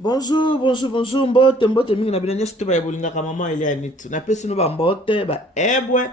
Bonjour, bonjour, bonjour, mbote, mbote, mingi na bina nyesi tu ba ebolinga ka maman ile ya nitu. Na pesi no ba mbote, ba ebwe.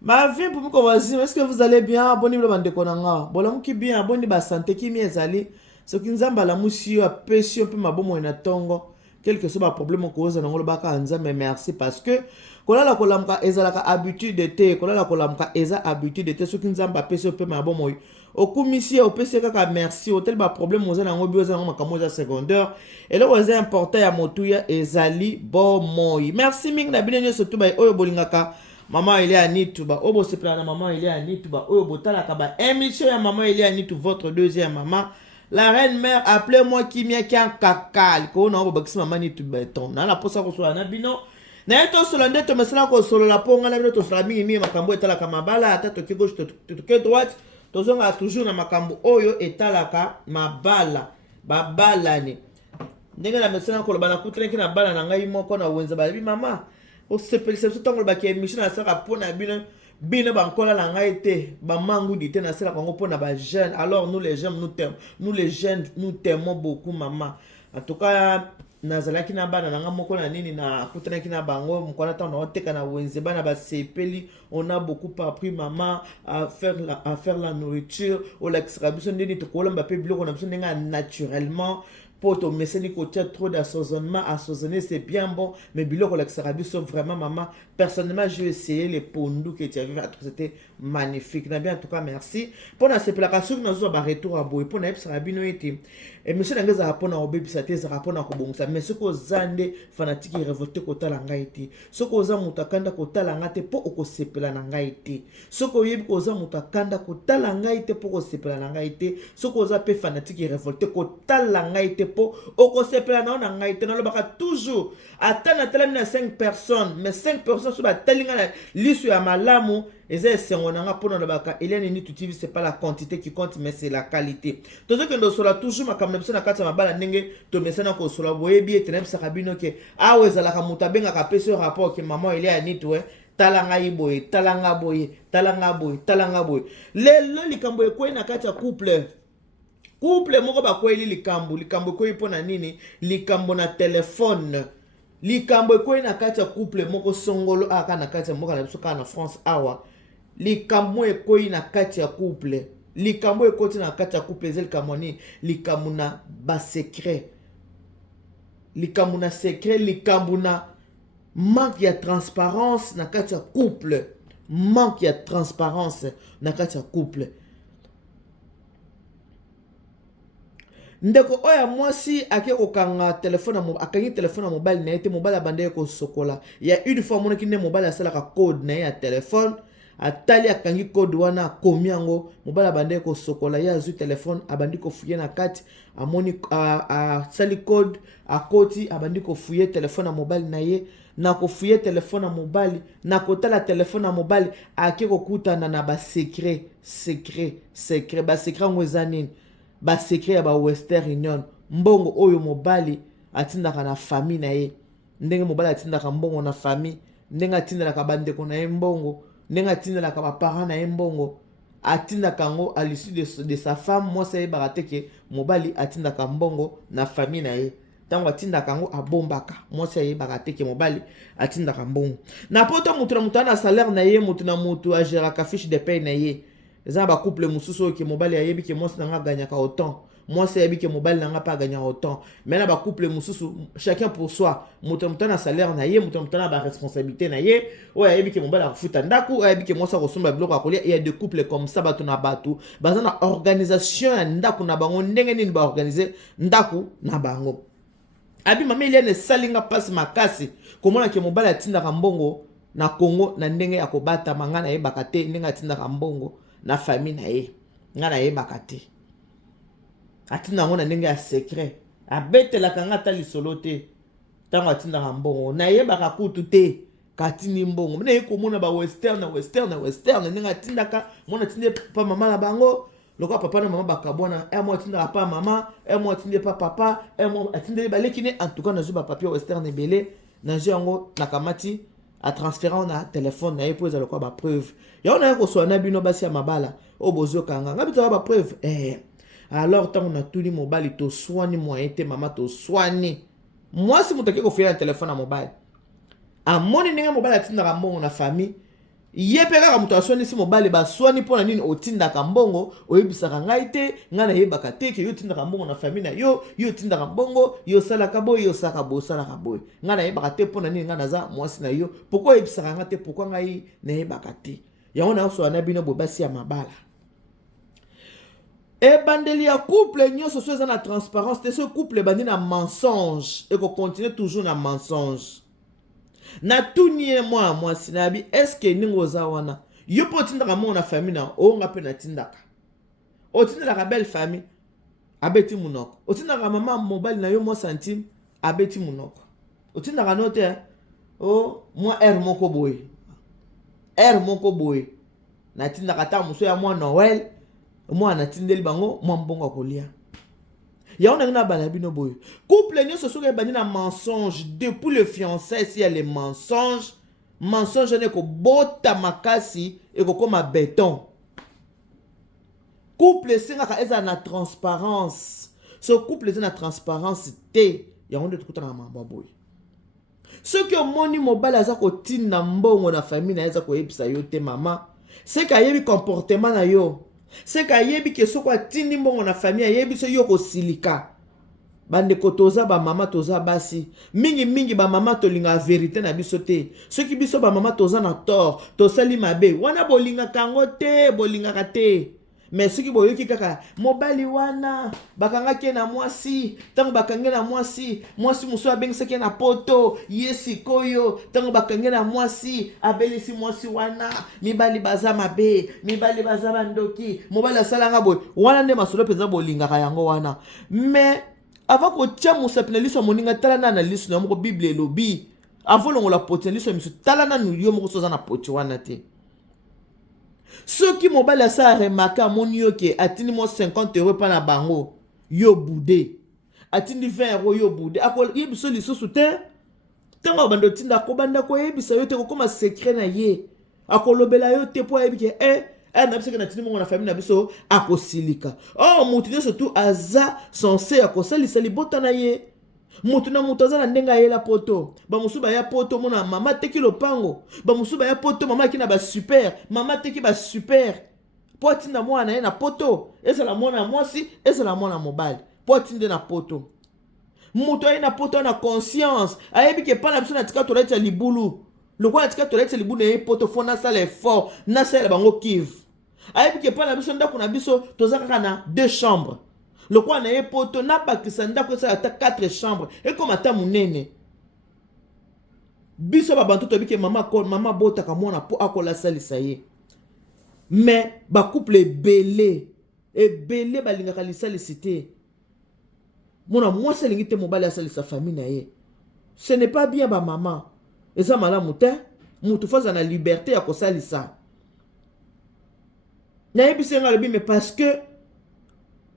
Ma vie pour mko wazi, est-ce que vous allez bien? Boni bilo bande konanga. Bola muki bien, boni ba santé ki mi ezali. So ki nzamba la musi yo apesi yo pe mabomo ina tongo. Quel que soit ba problème ko oza ngolo baka nzambe merci parce que kolala kolamka ezalaka habitude te, kolala kolamka eza habitude te so ki nzamba apesi yo pe mabomo yo. Okumisi opesi kaka merci hotel ba problème oza nango bi oza nango makambo oza secondaire eloko eza important ya motuya ezali bomoi merci mingi na bino nyonso tu bai oyo bolingaka mama ile ya nitu ba oyo bosepela na mama ile ya nitu ba oyo botalaka ba émission ya mama ile ya nitu votre deuxième maman la reine mère appelez-moi Kimia Kian Kakal ko na obakisi mama nitu beton na la posa ko so na bino na yeto solo nde to mesala ko solo la ponga na bino to sala mingi mingi makambo etalaka mabala ata to ki gauche to ki droite tozonga toujours na makambo oyo etalaka mabala babalani ndenge na mesana koloba na kuteleki na bala na ngai moko na wenza balebi mama osepelisa biso ntango olobaki émission nasalaka mpo na bino bino bankola na ngai te bamangudi te nasalaka yango mpo na bajeune alors nous les jeunes nous t'aimons beaucoup mama en tout cas nazalaki na bana nanga moko na nini na kutanaki na bango mokwana ntango naoteka na wenze bana basepeli on a beaucoup appris maman à faire la nourriture olakisaka biso ndeni tokolamba mpe biloko na biso ndenge naturellement pour ton message côté trop d'assaisonnement assaisonner c'est bien bon mais biloko la serabiso vraiment maman personnellement j'ai essayé les pondus que tu avais fait c'était magnifique na bien en tout cas merci pour na cette placation nous avons un retour à boy pour na serabino été et monsieur n'engage à pona obebi sa thèse rapport na kobongsa mais ce que zande fanatique révolté kota la ngaiti ce que za mutakanda kota la ngate po okosepela na ngaiti ce que yebi ko za mutakanda kota la ngaite po okosepela na ngaite ce que za pe fanatique révolté kota la ngaite po okosepela na ngaite na lobaka toujours atana telemi na 5 personnes mais 5 personnes sur ba telinga na lisu ya malamu eza sengonanga pona lobaka Eliane ni tutivi c'est pas la quantité qui compte mais c'est la qualité tozo que ndo sola toujours makamna biso na kati mabala ndenge to mesana ko sola boyebi etenem sakabino ke awezala ka mutabenga ka peso rapport ke maman Eliane ni to talanga iboye talanga boye talanga boye talanga boye lelo likambo ekwe na kati ya couple moko bakweli likambo ko ipona nini likambo na telefone likambo ko na kati ya couple moko songolo aka na kati ya moko na biso ka na France awa likambo ko na kati ya couple likambo ekoti na kati ya couple zel kamoni likambo na ba secret likambo na secret likambo na manque ya transparence na kati ya couple manque ya transparence na kati ya couple ndeko oya mwasi ake kokanga telefone akangi telefone ya mobile na ye te mobile abandaki kosokola ya une fois monaki nde mobile asalaka code na ye ya telefone atali akangi code wana akomi yango mobile abandaki kosokola ye azwi telefone abandi kofuye na kati amoni asali code akoti abandi kofuye telefone ya mobile na ye na kofuye telefone ya mobile na kotala telefone ya mobile ake kokutana na basekret basekret yango eza nini ba secret ya ba Western Union mbongo oyo mobali atindaka na famille na ye ndenge mobali atindaka mbongo na famille ndenge atindaka bandeko na ye mbongo ndenge atindaka ba parents na ye mbongo atindaka ngo à l'issue de sa femme moi c'est barate ke mobali atindaka mbongo na famille na ye tango atindaka ngo abombaka moi c'est barate ke mobali atindaka mbongo na poto mutu na salaire na ye mutu na mutu agéraka fiche de paye na ye eza ba couple mususu ke mobali ayebi ke mwasi nanga gagnaka autant mwasi ayebi ke mobali nanga pas gagnaka autant mais na ba couple mususu chacun pour soi mutu na salaire na ye mutu na ba responsabilité na ye o ayebi ke mobali afuta ndaku ayebi ke mwasi akosomba biloko akolia il y a des couples comme ça batu na batu baza na organisation ya ndaku na bango ndenge nini ba organiser ndaku na bango abi mama Eliane salinga pasi makasi komona ke mobali atindaka mbongo na Congo na ndenge ya kobata mangana ye bakate ndenge atindaka mbongo na famille na ye nga na ye bakate atinda ngo na ndenge ya secret abetelaka nga ta lisolo te tango atindaka mbongo na ye bakakutu te katini mbongo na ye komona ba western ndenge atindaka mona tinde pa mama na bango loko papa na mama bakabwana mo atindaka pa mama mo atinde pa papa mo atinde baleki ne en tout cas na zo ba papier western ebele na zo yango nakamati a transférant na téléphone na yepo ezalo kwa ba preuve ya ona ko so na bino basi ya mabala o bozo kanga ngabita ba preuve alors tant on a tout dit mobile to soigner moyen te maman to soigner moi si mutaki ko faire un téléphone à mobile a moni ninga mobile atinda mbongo na famille yepe kaka muto aswani si mobile ba swani pona nini otindaka mbongo oyebisaka ngai te ngai nayebaka te ke yo tindaka mbongo na famille na yo tindaka mbongo yo salaka boye yo salaka boye ngai nayebaka te pona nini ngai naza mwasi na yo pourquoi oyebisaka ngai te pourquoi ngai nayebaka te yango nayosola na bino boye basi ya mabala ebandeli ya couple nyonso so eza na transparence te so couple ebandi na mensonge ekokontinue toujours na mensonge na tunie mwa mwasi na bi eske ningo oza wana yo po tindaka mo na famille na onga pe na tindaka otindaka belle famille abeti munoko otindaka mama mobile na yo mo centime abeti munoko otindaka note o mwa moko boye na tindaka ta muso ya mwa Noël mwa na tindeli bango mwa mbongo kolia ya on a na bana bino boy couple nyonso soki ebandi na mensonge depuis le fiançailles si y a les mensonges ne ko bota makasi et ko koma béton couple singaka eza na transparence ce couple eza na transparence te ya on de tukutana na mamba boy soki omoni mobali aza kotinda mbongo na famille na eza koyebisa yo te mama c'est ka yebi comportement na yo c'est ka yebi ke soko atindi mbongo na famille yebi so yo ko silika bande ko toza ba mama toza basi mingi ba mama to linga vérité na biso te soki biso ba mama toza na tort to sali mabe wana bolinga kango te bolinga kate mais soki boyoki kaka mobali wana bakanga ke na mwasi tango bakange na mwasi muso abengisaki na poto yesi koyo tango bakange na mwasi abelisi mwasi wana mibali baza mabe mibali baza bandoki mobali asalanga boy wana nde masolo penza bolinga yango wana mais avant ko tia musa penaliso moninga tala na liso na moko bible elobi avolo ngola poteliso misu tala na nuyo moko soza na poti wana te soki mobali asa remarka moni yo ke atindi mo 50 € pa na bango yo boudé atindi 20 € yo boudé ako yebiso lisusu te tango bando tinda ko banda ko yebisa yo te ko koma secret na ye akolobela yo te po yebike na biso na tindi mo na famille na biso akosilika mutu nyonso tu aza censé akosalisa libota na ye mutu na mutu aza na ndenga ye la poto bamusu ya poto mona mama teki lopango bamusu ya poto mama ki na ba super mama teki ba super po tinda mwana ye na poto ezala mwana mwasi ezala mwana mobali po tinde na poto mutu ye na poto na conscience ayebi ke pa na biso na tika toleta libulu lokwa na tika toleta libulu ye poto fo na sala effort na sala bango kive ayebi ke pa na biso ndako na biso toza kaka na 2 chambres le quoi na ye poto na bakisa ndako esa ata 4 chambres et comme ata munene biso ba bantu to bike mama botaka mwana po akola salisa ye mais ba couple ebele balingaka lisalisi te mona mwasi alingi te mobali asalisa famille na ye ce n'est pas bien ba mama eza malamu te mutu faza na liberté ya kosalisa na yebisi nga lobi mais parce que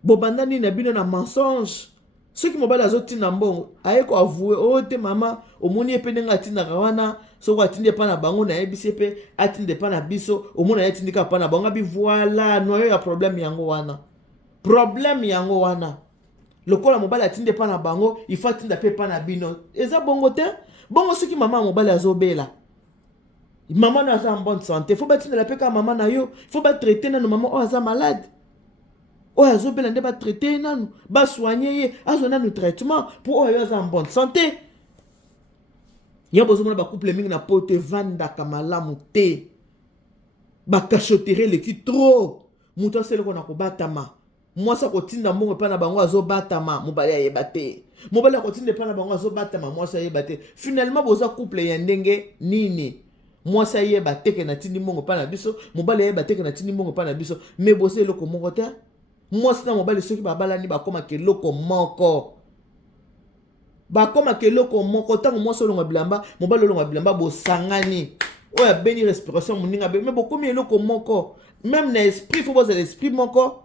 bobanda nini na bino na mensonge soki mobali azotinda mbongo aye ko avouer o te mama omoni epe ndenge atindaka wana soko atindi epa na bango nayebisi epe atindi epa na biso omoni aye atindika epa na bango abi voilà noyo ya problème yango wana lokola mobali atindi epa na bango il faut atinda pe epa na bino eza bongo te bongo soki mama mobali azobela mama na aza en bonne santé faut batindela pe ka mama na yo faut batraiter nano mama o aza malade oyo azobela nde batraite nanu basoigne ye azwa nanu traitement pour oyo aza en bonne santé ya bozomona bacouple mingi na poto evandaka malamu te bakachotere leki trop moto aseleko na kobatama mwasi akotinda mbongo epa na bango azobatama mobali ayeba te mobali akotinda epa na bango azobatama mwasi ayeba te finalement boza couple ya ndenge nini mwasi ayeba te ke natindi mbongo epa na biso mobali ayeba te ke natindi mbongo epa na biso me boza eloko moko te mwasi na mobali soki babalani bakoma keloko moko tango mwasi olonga bilamba mobali olonga bilamba bosangani oyo abeni respiration moninga be me bokomi eloko moko même na esprit fo bozala esprit moko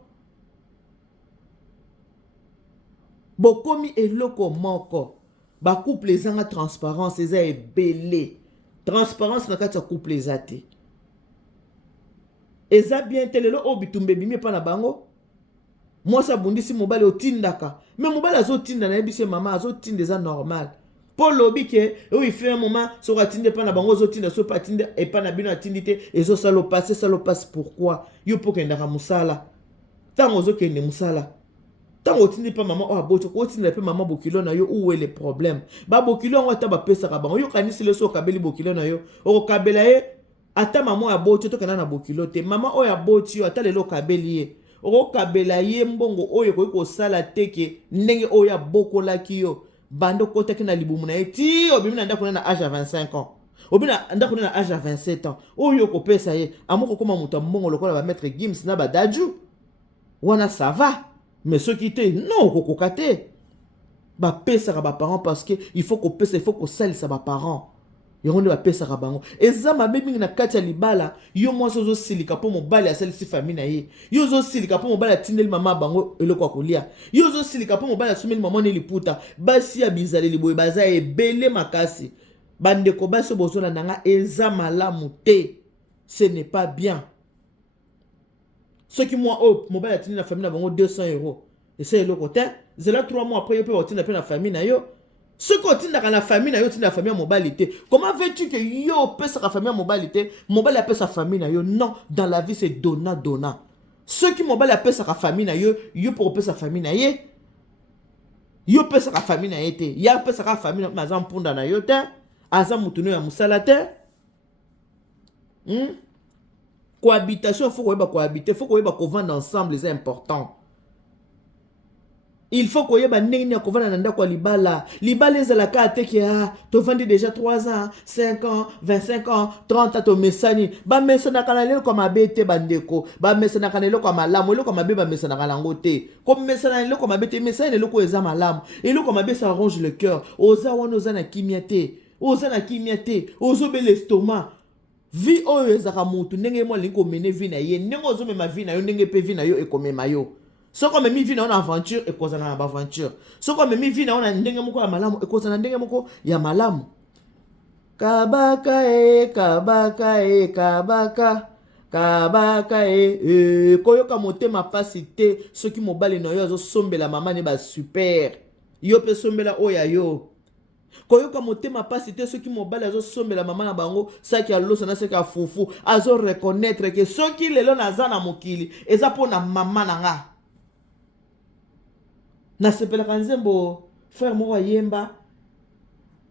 bokomi eloko moko bacouple ezanga transparence eza ebele transparence na kati ya couple eza te eza bien te lelo oyo bitumba ebimi epa na bango Moi ça bundisi mobile otindaka. Mais mobile azotinda na yebise maman azotinda ça normal. Pour lobby que il fait un moment so atinde pas na bango zotinda so pas tinda et pas na bino atindité et so salo passe pourquoi? Yo pour que ndaka musala. Tango zo kende musala. Tango otindi pas maman o aboto ko otindi pe maman bokilo na yo où est le problème? Ba bokilo ngota ba pesa ka bango yo kanisi le so kabeli bokilo na yo o kabela e ata maman aboto to kana na bokilo te maman o aboto yo ata le lo kabeli e o kabela ye mbongo oyo ko sala teke ndenge oya bokola kiyo bando kote kina libumu na eti obimi na ndako na âge à 25 ans obimi na ndako na âge à 27 ans oyo ko pesa ye amoko koma muta mbongo lokola ba maître Gims na ba daju wana ça va mais ceux qui te non ko kokate ba pesa ka ba parents parce que il faut ko pesa il faut ko salisa ba parents yonde ba pesa ka bango eza mabe mingi na kati ya libala yo mwaso zo silika po mobali ya salisi famille na ye yo zo silika po mobali atindeli mama bango eloko kolia yo zo silika po mobali asumeli mama ne liputa basi ya bizale liboye baza ebele makasi bandeko basi bozona nanga eza malamu te ce n'est pas bien ceux qui moi oh mobali atindeli na famille na bango 200 €. Et c'est eloko te zela 3 mois après yo pe otinda pe na famille na yo. Ce qu'on tient dans la famille, la famille mobilité. Comment veux-tu que yo pèse sa famille mobilité, mobile appelle sa famille na yo? Non, dans la vie c'est donna. Ceux qui mobile appelle sa famille na yo, yo pour appeler sa famille na ye. Yo pèse sa famille na ye te. Ya pèse sa famille na mazam punda na yo te. Azam mutuno ya musala te. Cohabitation, faut qu'on cohabiter, faut qu'on vendre ensemble, c'est important. Il faut qu'on y ait un kovana kwa libala. Libala ezalaka ateki ya to vandi déjà 3 ans, 5 ans, 25 ans, 30 ans to mesani. Ba mesana kanalelo kwa mabete bandeko. Ba mesana kanalelo kwa malamu, lo kwa mabe ba mesana kalango te. Comme mesana lo kwa mabete mesana lo kwa eza malamu. Et lo kwa mabe ça arrange le cœur. Oza wana oza na kimia te. Oza na kimia te. Ozo be l'estomac. Vi oyo ezaka mutu ndenge mo linko mene vi na ye. Ndenge ozo mema vi na yo ndenge pe vi na yo ekomema yo. Ce qu'on me vit dans une aventure et cause dans une aventure. Ce qu'on me vit dans un ndenge moko ya malamu et cause dans ndenge moko ya malamu. Kabaka koyoka motema pasi te soki mobali na yo azo sombela mama ne ba super. Yo pe sombela oya yo. Koyoka motema pasi te soki mobali azo sombela mama na bango saki alosa na saki fufu azo reconnaître que soki lelo naza na mokili eza pona mama na nga. Na sepelaka nzembo frère moko yemba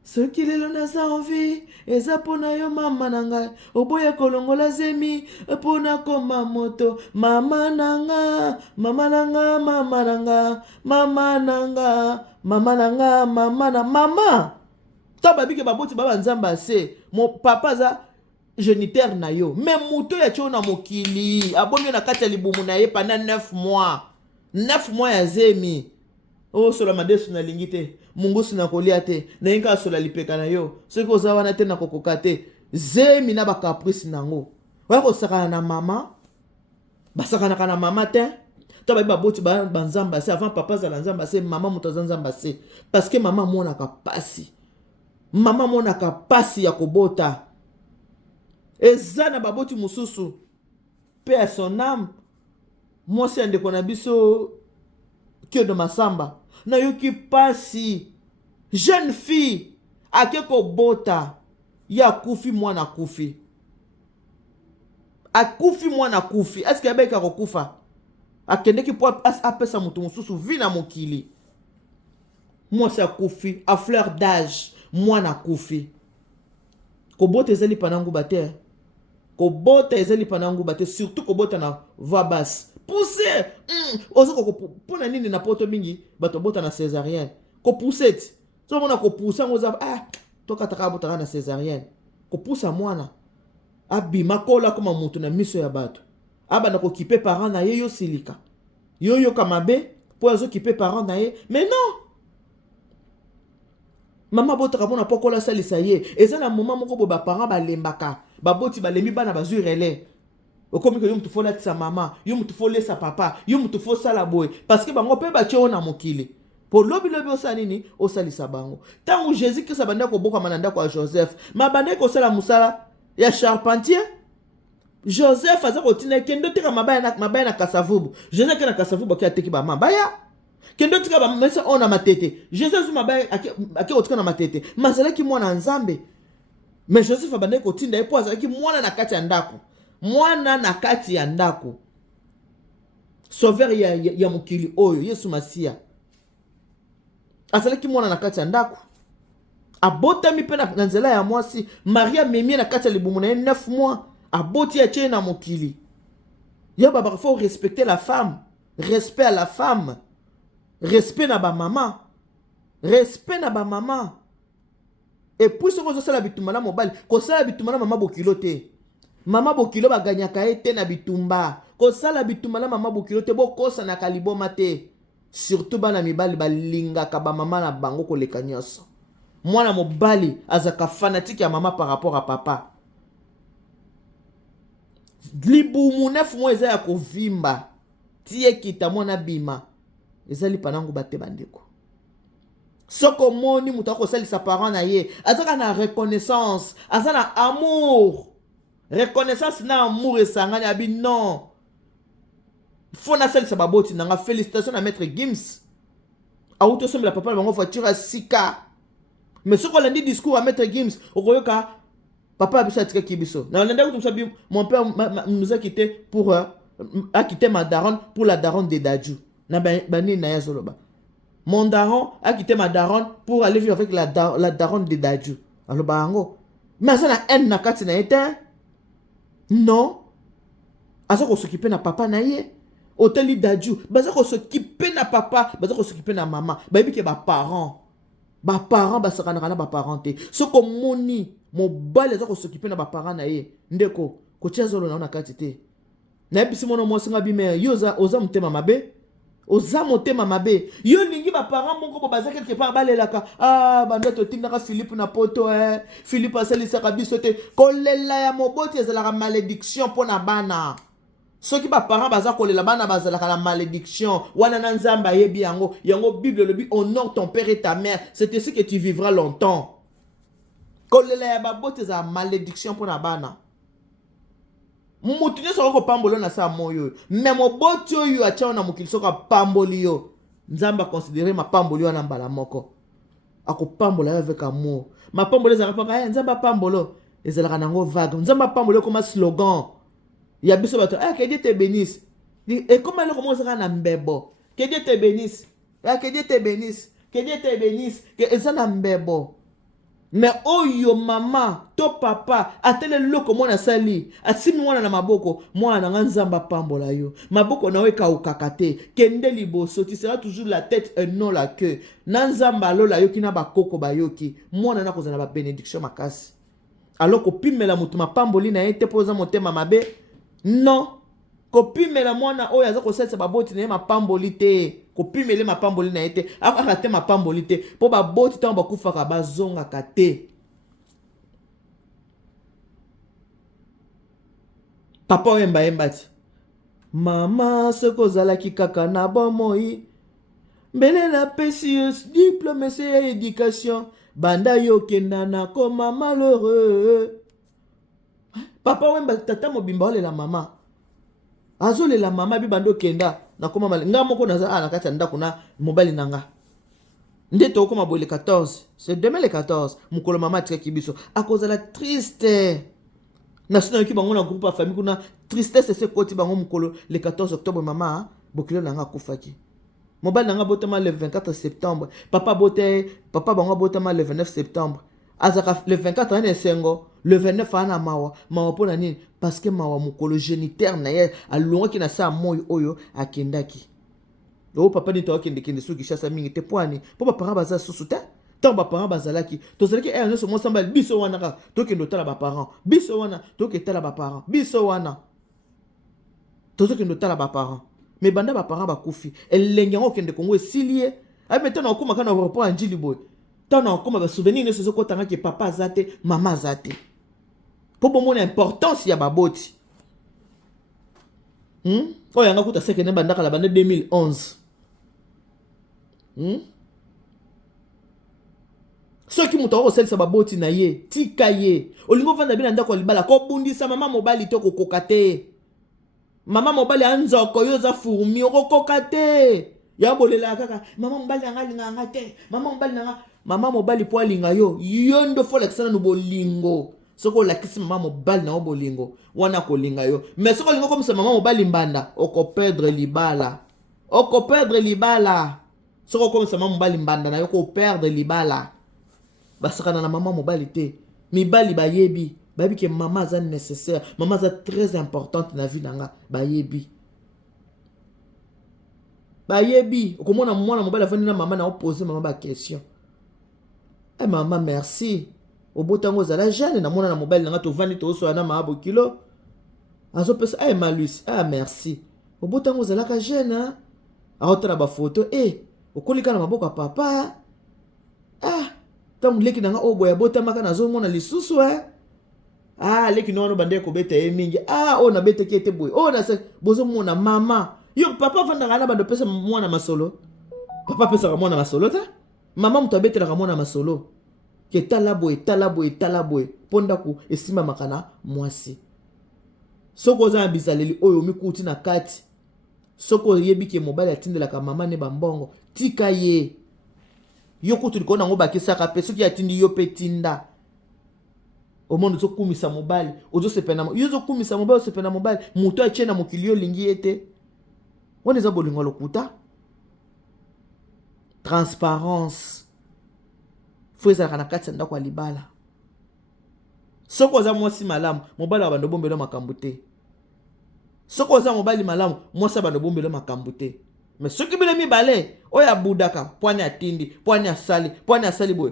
soki lelo naza envie eza pona yo mama na ngai oboya kolongola zemi pona koma moto mama nanga mama nanga mama nanga mama nanga mama nanga mama na mama to babike baboti baba nzamba se mon papa za géniteur na yo mais moto ya tio na mokili abomi na kati ya libumu na ye pendant 9 mois 9 mois ya zemi. Oh sola madesu na lingite mungusu na kolia te na yinka sola lipeka na yo soki oza wana te na kokoka te zemi na ba caprice nango waya kosakana na mama basakanaka na mama te to babi baboti banzamba se avant papa azala nzamba se mama moto aza nzamba se parce que mama monaka pasi ya kobota eza na baboti mususu pe à son âme mwasi ya ndeko na biso Kyo de Masamba na yoki pasi jeune fille akeko bota ya kufi mwana kufi akufi mwana kufi est-ce que yabeka kokufa akende ki po apesa mutu mususu vi na mokili mwasi akufi a fleur d'âge mwana kufi kobota ezali panangu bate kobota ezali panangu bate surtout kobota na voix basse pousser ozo pona nini na poto mingi bato bota na césarienne ko pousser ti so mona ko pousser ngoza to kataka bota na césarienne ko pousser mwana abima kola koma mutu na miso ya bato aba na ko kipe parent na ye yo silika yo kamabe po azo kipe parent na ye mais non mama bota kabona pokola salisa ye eza na moment moko bo ba parent balembaka baboti balembi bana bazui relais. Okomi que yo mutu fola tsa mama, yo mutu fola sa papa, yo mutu fola sala boy parce que bango pe ba tio na mokili. Pour lobi osala nini osalisa bango. Tangu Jésus Christ abanda ko boka mananda kwa Joseph, mabanda ko sala musala ya charpentier. Joseph aza kotina kendo tika mabaya na kasavubu. Joseph ke na kasavubu ki ateki ba mabaya. Kendo tika ba mesa ona matete. Joseph mabaya ake otika na matete. Mazala ki mwana nzambe. Mais Joseph abandaki kotinda ye po azalaki mwana na kati ya ndako. Mwana na kati ya ndako. Sauveur ya mokili oyo Yesu Masia. Azalaki mwana na kati ya ndako. Abotami pe na nzela ya mwasi. Maria memie na kati ya libumu na ye 9 mois. Aboti atie na mokili. Ya baba faut respecter la femme. Respect à la femme. Respect na ba maman. Respect na ba maman. Et puis ce que ça la bitumba na mobile, ko ça la bitumba na mama bokilo te. Mama bokilo ba ganyaka ete na bitumba. Ko ça la bitumba na mama bokilo te bokosa na kaliboma te. Surtout bana mibali balinga ka ba mama na bango ko leka nyonso. Mwana mobali azaka fanatique ya mama par rapport à papa. Libumu 9 mois eza ya kovimba. Tie kita mwana bima. Ezali panango bate bandeko. Soko moni muta ko salisa parent na ye. Azaka na reconnaissance, azaka na amour. Reconnaissance na amour esangani abi non. Faut na salisa baboti nanga félicitations à maître Gims. Auto somme la papa bango voiture à Sika. Mais ce qu'on a dit discours à maître Gims, okoyoka papa abiso atika kibiso. Na lenda ko tumsa bi mon père nous a quitté pour a quitté ma daronne pour la daronne de Dadju. Na bani na ya zoloba. Mon daron a quitté ma daronne pour aller vivre avec la daronne de Dadju. Alors bango. Mais ça na haine na kati na été. Non. Asa ko s'occuper na papa na ye. Hôtel Dadju. Baza ko s'occuper na papa, baza ko s'occuper na maman. Ba yebi ke ba parents. Ba parents ba sakana na ba parenté. Ce ko moni mobali aza ko s'occuper na ba parents na ye. Ndeko ko tia zolo na kati te. Na yebi simono mo singa bi me yo oza mutema mabe. Oza motema mabe. Yo lingi ba parents moko baza quelque part balelaka. Ah banda to tindaka Philippe na poto Philippe asalisa biso te. Kolela ya moboti ezalaka malédiction pona bana. Ceux qui ba parents baza kolela bana bazalaka la malédiction. Wana na nzamba yebi yango. Yango Bible le bi honore ton père et ta mère. C'est ainsi que tu vivras longtemps. Kolela ya baboti ezala malédiction pona bana. Mutu nyoso ko pambolo na sa moyo. Mais moboti oyo atia na mokili soka pamboli yo. Nzamba considérer ma pamboli wana mbala moko. Ako pambola avec amour. Ma pambolo ezala paka nzamba pambolo ezala nango vague. Nzamba pambolo comme slogan. Ya biso bato que Dieu te bénisse. Et comment le commence à na mbebo. Que Dieu te bénisse. Que Dieu te bénisse. Que Dieu te bénisse. Que ezana mbebo. Mais oyo mama to papa atele loko mwana sali asimi mwana na maboko mwana na nzamba pambola yo maboko na weka ukakate kende liboso tu seras toujours la tête et non la queue na nzamba lola yoki na bakoko bayoki mwana na kozana ba bénédiction makasi alors ko pimela mutu mapamboli na ete poza motema mabe non ko pimela mwana oyo aza ko setsa baboti na mapamboli te kopimele mapamboli na ete akate mapamboli te po baboti tan bakufaka bazonga kate papa oyemba yembati mama soko zalaki kaka na bomoi mbele na pesi diplôme se ya éducation banda yo kenda na koma malheureux papa oyemba tata mobimba olela mama azolela mama bibando kenda na koma mal nga moko naza na kati ya ndako na mobali nanga ndeto koma boile 14 c'est 2014 mukolo mama tika kibiso akozala triste na sina ki bango na groupe ya famille kuna tristesse c'est koti bango mukolo le 14 octobre mama bokilo nanga kufaki mobali nanga botama le 24 septembre papa bango botama le 29 septembre azaka le 24 ane sengo le 29 ana mawa pona nini parce que mawa mukolo génitaire na ye alonga ki na sa moyo oyo akendaki o papa ni to kende suki chasa mingi te poani po ba parents baza susu te tant ba parents bazalaki to zalaki no so mo samba biso wana ka to kendo tala ba parents biso wana to ke tala ba parents biso wana to zo kendo tala ba parents mais banda ba parents ba kufi elenge ngo kende kongo esilie ay metana okuma kana report anjili boy tana okuma ba souvenir ne so ko tanga ke papa azate mama azate pour bon mon importance ya baboti oh yanga kuta seke ne bandaka la bande 2011 ce soki moto akosalisa baboti na ye tika ye olingo vanda bina ndako libala kobundisa mama mobali to kokoka te mama mobali anzoko yo za fourmi okokoka te ya bolela kaka mama mobali nanga linganga te mama mobali po alinga yo ndo fo lakisana no bolingo soko lakisi mama mobali na bolingo wana kolinga yo mais soko lingo komisa mama mobali mbanda oko perdre libala soko komisa mama mobali mbanda na yo ko perdre libala basakana na mama mobali te mibali bayebi ke mama za nécessaire mama za très importante na vie nanga bayebi okomona mwana mobali afandi na mama na opposer mama ba question mama merci obotango zala jeune na mwana na mobali nanga tovandi toso na maabo kilo azopesa malus merci obotango zala ka jeune aotala ba photo okolika na maboko papa tamu leki nanga oboya botamaka nazomona lisusu leki no bande ko beta mingi na beta kete boy na se bozo mona mama yo papa vanda na bando pesa mwana masolo papa pesa mwana masolo ta mama mtu abetela ka mwana masolo ke tala boy ponda ku esima makana mwasi soko za bizaleli oyo mikuti na kati soko yebi ke mobali atindela ka mama ne bambongo tika ye yo kutu likona ngo bakisaka pe soki atindi yo pe tinda omondo zo kumisa mobali ozo sepena yo zo kumisa mobali sepena mobali muto achena mokilio lingi ete wone za bolingo lokuta transparence fweza kana kati ndako ya libala soko za mwasi malamu mobali wa bando bombelo makambo te soko za mobali malamu mwasi bando bombelo makambo te mais soki bile mibale oya budaka pwani atindi pwani asali boy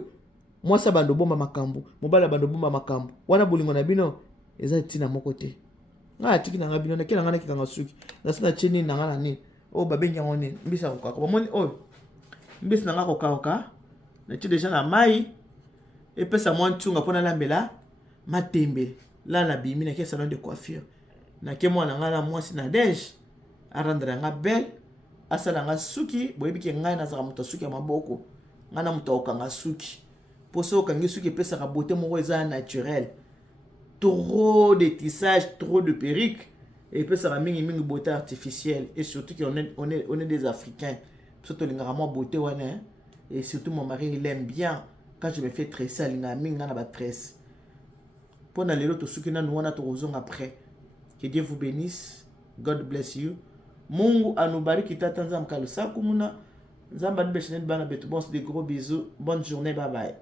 mwasi bando bomba makambo mobali bando bomba makambo wana bolingo na bino eza tina moko te nga tiki na ngabino na kila ngana kikanga suki na sina cheni na ngana ni babengi ngone mbisa ko ka bomoni mbisa na ngako ka na ti déjà na mai epesa mwa ntunga pona lambela matembe la na bimi na ke salon de coiffure na ke mwana ngana mwasi na dej arandra nga belle asala nga suki boyebi ke ngai nazaka moto suki ya maboko ngana moto okanga suki poso okangi suki epesa ka beauté moko eza naturel trop de tissage trop de perruque epesa ka mingi beauté artificielle et surtout que on est des africains surtout lingaka moi beauté wana et surtout mon mari il aime bien quand je me fais tresser alinga mingi na ba tresse pona lelo to suki na wana to ozonga après que Dieu vous bénisse, God bless you. Mungu anubariki tata nzambe kalusaku muna nzamba nibesheneni bana betu. Bon, des gros bisous, bonne journée, bye bye.